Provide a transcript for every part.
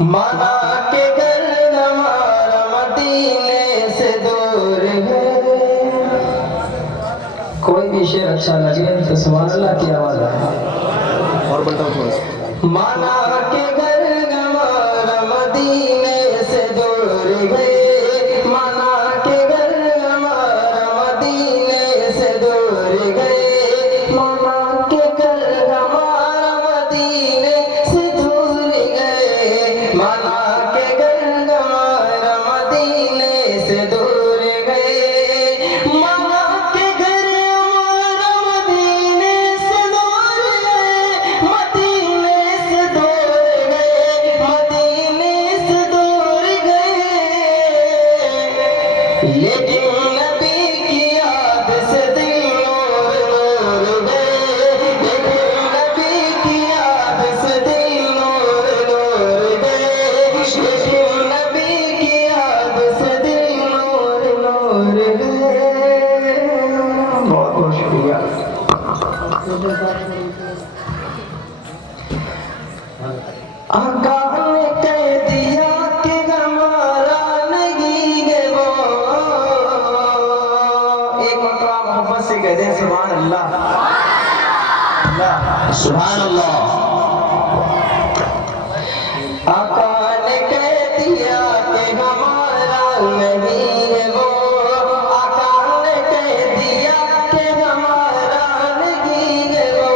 مانا کے گھر ہمارا مدینے سے دور ہے. کوئی بھی شعر اچھا لگے تو سبحان اللہ کی آواز ہے. اور بلٹا تھوڑا سا. مانا کے گھر ہمارا مدینے سے دور ہے. مانا کے گھر ہمارا مدینے سے دور ہے. مانا کے گھر ہمارا مدینے سے دور گئے. مانا کے گھر ہمارا مدینے سے دور گئے. مانا کے گھر ہمارا مدینے سے دور گئے. مدینے سے دور گئے. مدینے سے دور گئے. لیکن نبی کی یاد سے دل نور نور گئے. لیکن نبی کی یاد سے دل نور نور گئے. لیکن نبی کی یاد سے دل نور نور گئے. بہت بہت شکریہ. آقا نے کہہ دیا کہ ہمارا نہیں ہے وہ. ایک مرتبہ محبت سے کہہ دیں سبحان اللہ. سبحان اللہ. آقا نے کہہ دیا کہ ہمارا نہیں ہے وہ. آقا نے کہہ دیا کہ ہمارا نہیں ہے وہ.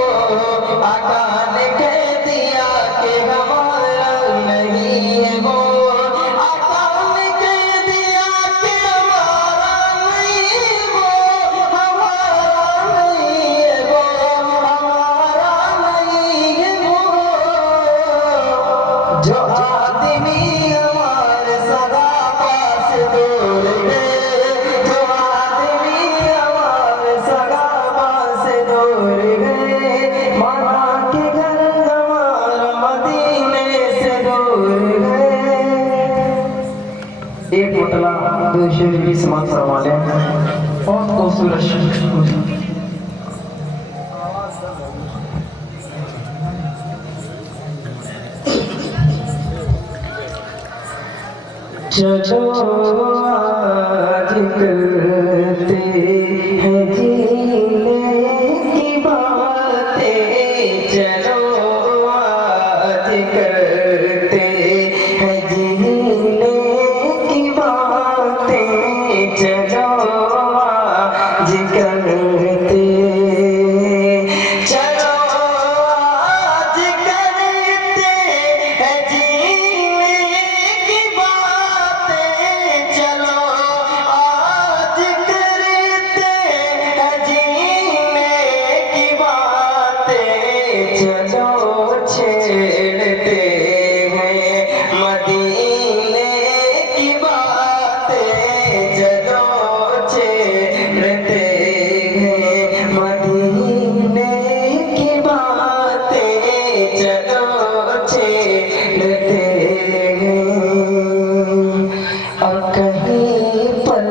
آقا نے کہہ دیا کہ ہمارا نہیں ہے وہ. آقا نے کہہ دیا کہ ہمارا نہیں ہے وہ. ہمارا نہیں ہے وہ. ہمارا نہیں ہے وہ. جو آدمی ہمارے صحابہ سے دور گئے. جو آدمی ہمارے صحابہ سے دور گئے. مانا کے گھر ہمارا مدینے سے دور گئے. ایک مطلع دو شعر بھی سماعت فرما لیں. بہت خوبصورت شعر. چلو آج کرتے ہیں جینے کی باتیں. چلو آج کرتے ہیں جینے کی باتیں. چلو آج کرتے. چلو آج کرتے ہیں جینے کی باتیں. چلو آج کرتے ہیں جینے کی باتیں. چلو چھیڑتے ہیں مدینے کی باتیں. چلو چھیڑتے ہیں مدینے کی باتیں. چلو چھیڑتے ہیں. اور کہیں پر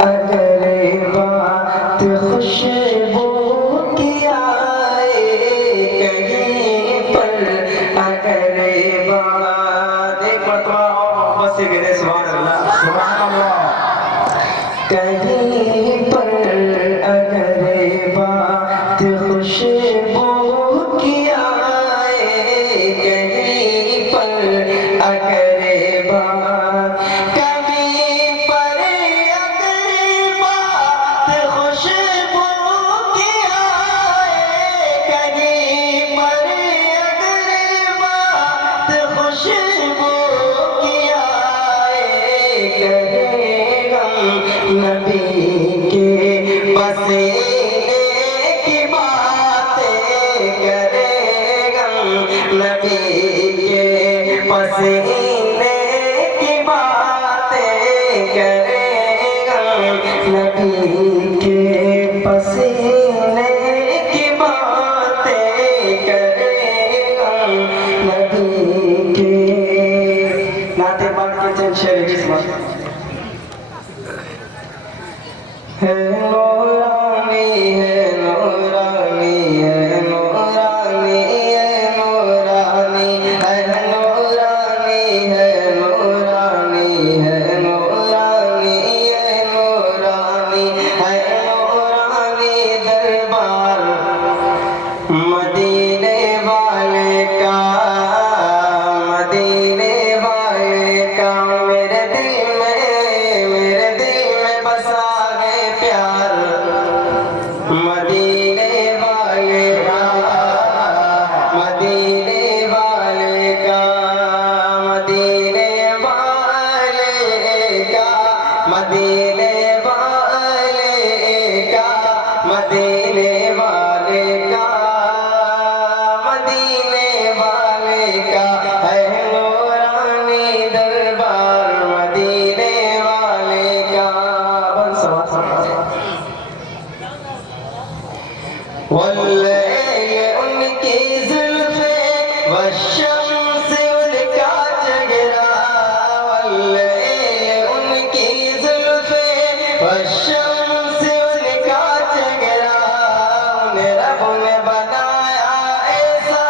اگر بات خوشبو کی آئے. کہیں پر اگر بات. ایک مرتبہ اور محبت سے کہتے ہیں سبحان اللہ. سبحان اللہ. کہیں پر اگر بات خوشبو کی آئے. کہیں پر اگر بات. کہیں پر اگر بات خوشبو کی آئے. کہیں پر اگر بات خوشبو کی آئے. کرے غم نبی کے پسینے کی باتیں. کرے غم نبی کے پسینے کی باتیں. کرے غم نبی کے پسینے کی باتیں. کرے غم نبی کے. نعت پاک کے چند شعر کی سماعت. ہے نورانی ہے نورانی ہے نورانی ہے نورانی ہے نورانی مدینے والے کا مدینے والے کا مدینے والے کا ہے نورانی دربار مدینے والے کا واللیل ان کی زلفیں والشمس ان کا چہرہ واللیل ان کی زلفیں والشمس ان کا چہرہ انہیں رب نے بنایا ایسا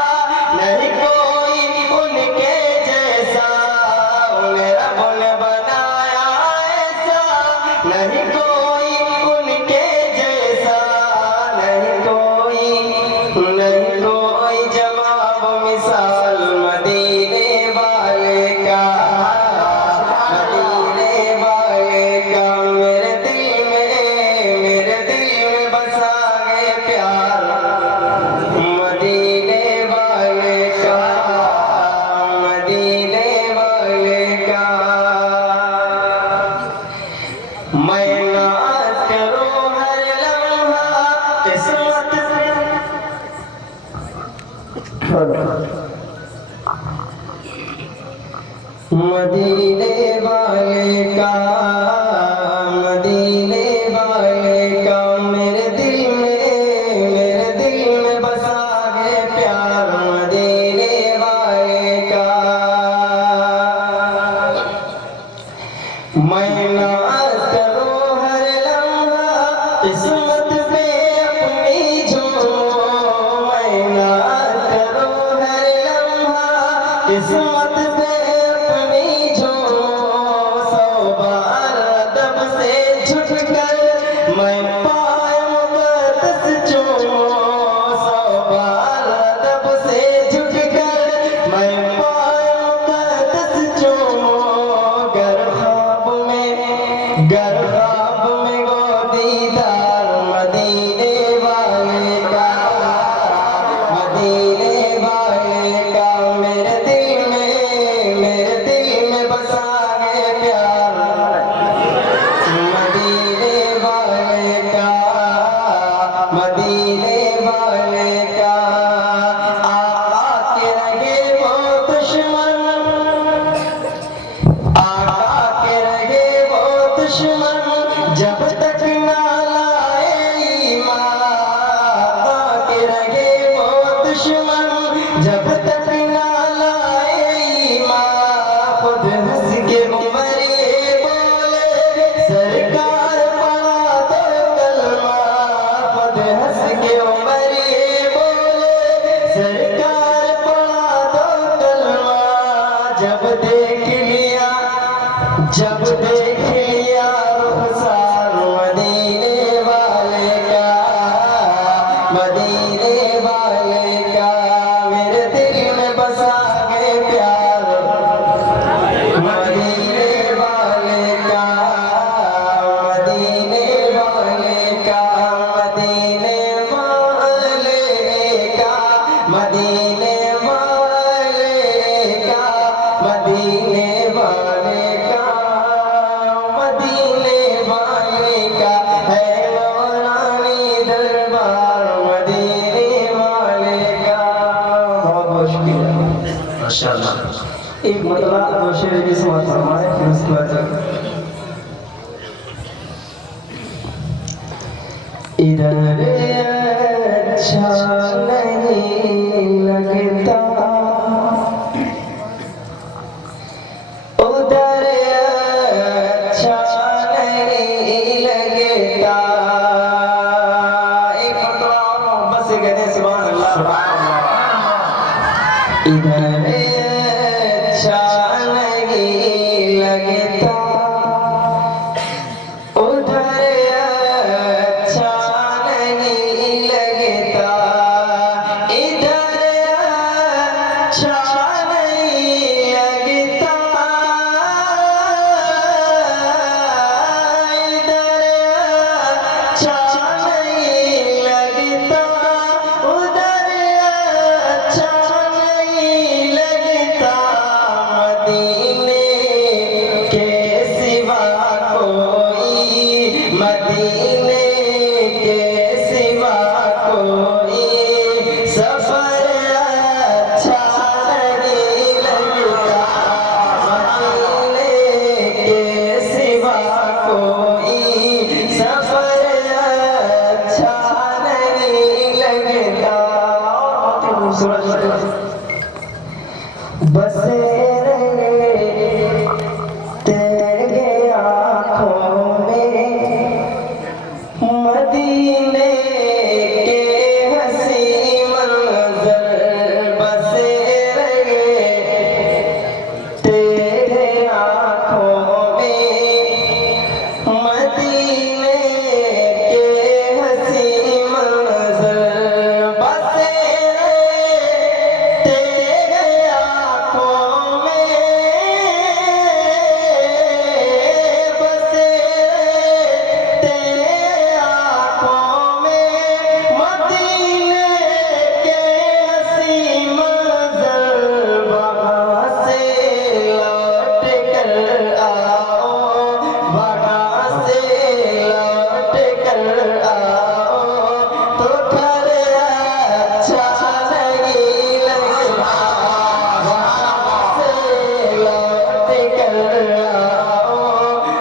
نہیں کوئی ان کے جیسا انہیں رب نے بنایا ایسا نہیں کوئی ان کے جیسا نہیں کوئی جواب مثال مدینے والے کا مدینے والے کا میرے دل میں بسا گئے پیار مدینے والے کا مدینے والے کا میں ناز کروں ہر لمحہ قسمت مدینے والے کا مدینے والے کا میرے دل میں بسا گئے پیار مدینے والے کا میں ناز کروں ہر لمحہ قسمت پہ اپنی جھومو میں ناز کروں ہر لمحہ قسمت پہ اپنی جھومو سو بار ادب سے جھک کر میں پائے مقدس چومو سو بار ادب سے جھک کر میں پائے مقدس چومو گر خواب میں گو دیدار مدینے والے کا مدینے والے کا میرے دل میں بسا گئے پیار مدینے والے کا مدینے والے کا آقا کے رہے وہ دشمن آقا کے رہے وہ دشمن جب تک نہ لائے ایمان آقا کے رہے وہ دشمن جب تک نہ لائے ایمان خود ہنس کے عمر یہ بولے سرکار پڑھا دو کلمہ خود ہنس کے عمر یہ بولے سرکار پڑھا دو کلمہ جب دیکھ لیا رخسار مدینے والے کا مدینے والے کا میرے دل میں بسا گئے پیار مدینے والے کا مدینے والے کا مدینے والے کا مدینے والے کا مدینے والے کا مدینے والے کا ہے نورانی دربار مدینے والے کا بہت بہت شکریہ ماشاءاللہ ایک مطلب دو شعر کی سماعت فرمائے پھر اس کے بعد ادھر اچھا نہیں لگتا ادھر اچھا نہیں لگتا ایک مرتبہ محبت سے کہتے ہیں سبحان اللہ ادھر اچھا نہیں لگتا ادھر اچھا نہیں لگتا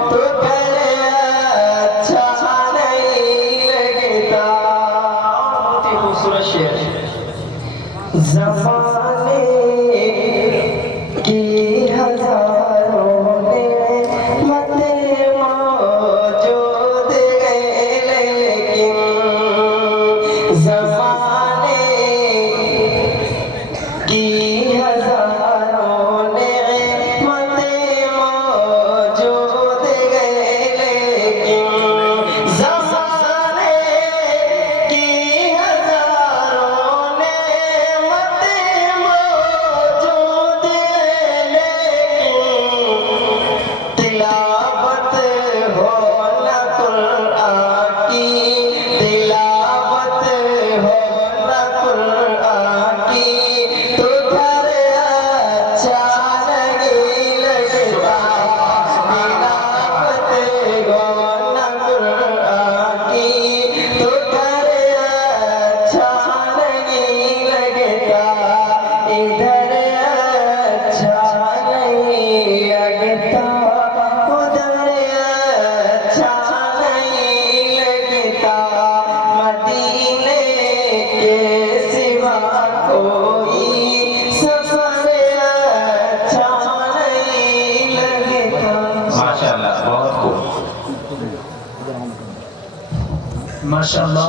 تو گھر اچھا نہیں لگتا. بہت ہی خوبصورت شعر. زمانے کی ہزاروں نعمتیں موجود ہیں لیکن زمانے کی ہزاروں نعمتیں موجود ہیں لیکن زمانے کی ہزاروں نعمتیں موجود ہیں لیکن تلاوت ہو نہ قرآن کی، تلاوت ہو نہ قرآن کی تو گھر اچھا نہیں لگتا. تلاوت ہو نہ قرآن کی تو گھر اچھا نہیں لگتا. ادھر اچھا نہیں لگتا، ادھر اچھا نہیں لگتا. مدینے کے سوا کوئی سفر اچھا نہیں لگتا. ماشاءاللہ، بہت خوب. ماشاءاللہ.